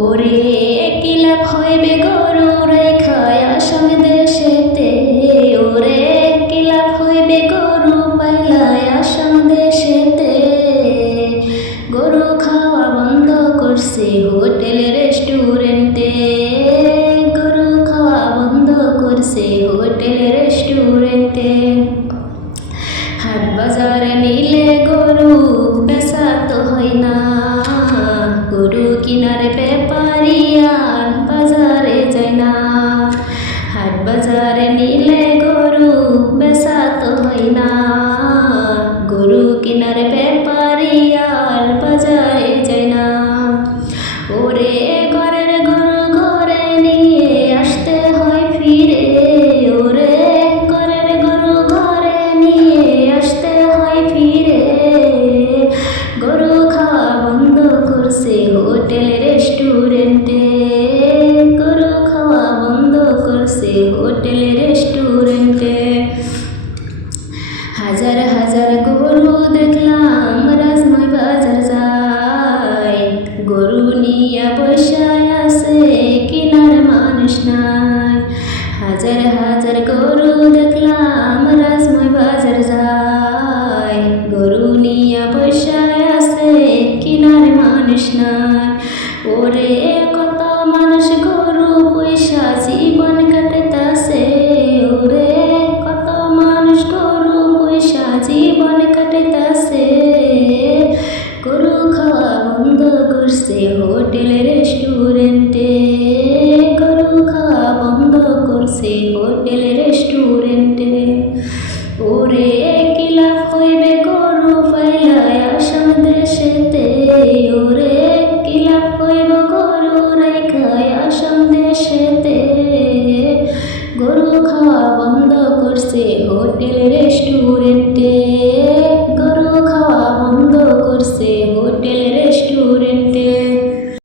ওরে কি লাভ হইবে গরু রেখায় আসাম দেশেতে, ওরে কি লাভ হইবে গরু পাইলায় আসাম দেশেতে। গরু খাওয়া বন্ধ করছে হোটেল রেস্টুরেন্টে, গরু খাওয়া বন্ধ করছে হোটেল রেস্টুরেন্টে। হাট বাজারে নিলে গরু বেচা তো হয় না, গরু কিনার ব্যাপারী আর বাজারে যায় না। হাট বাজারে নিলে গরু বেচা তো হয় না, গরু কিনার ব্যাপারী আর বাজারে যায় না। ওরে ঘরের গরু ঘরে নিয়ে আসতে হয় ফিরে, ওরে ঘরের গরু ঘরে নিয়ে আসতে হয় ফিরে। গরু খাওয়া বন্ধ করছে হোটেল রেস্টুরেন্টে, গরু খাওয়া বন্ধ করছে হোটেল রেস্টুরেন্টে। হাজার হাজার গরু দেখলাম রাজময় বাজার যায়, গরু নিয়ে বসায় আছে কিনার মানুষ নাই। হাজার হাজার গরু দেখলাম রাজময় বাজার যায়, গরু নিয়ে বসায় আছে কিনার মানুষ নাই। ওরে কত মানুষ গরু পয়সা জীবন কাটাইতাছে, ওরে কত মানুষ গরু পয়সা জীবন কাটাইতাছে। গরু খাওয়া বন্ধ করছে হোটেল রেস্টুরেন্টে, গরু খাওয়া বন্ধ করছে হোটেল রেস্টুরেন্টে। ওরে কি লাভ হইবে গরু পাইলায় আসাম দেশেতে, ওরে কি লাভ হইব গরু রেখায় আসাম দেশেতে। গরু খাওয়া বন্ধ করছে হোটেল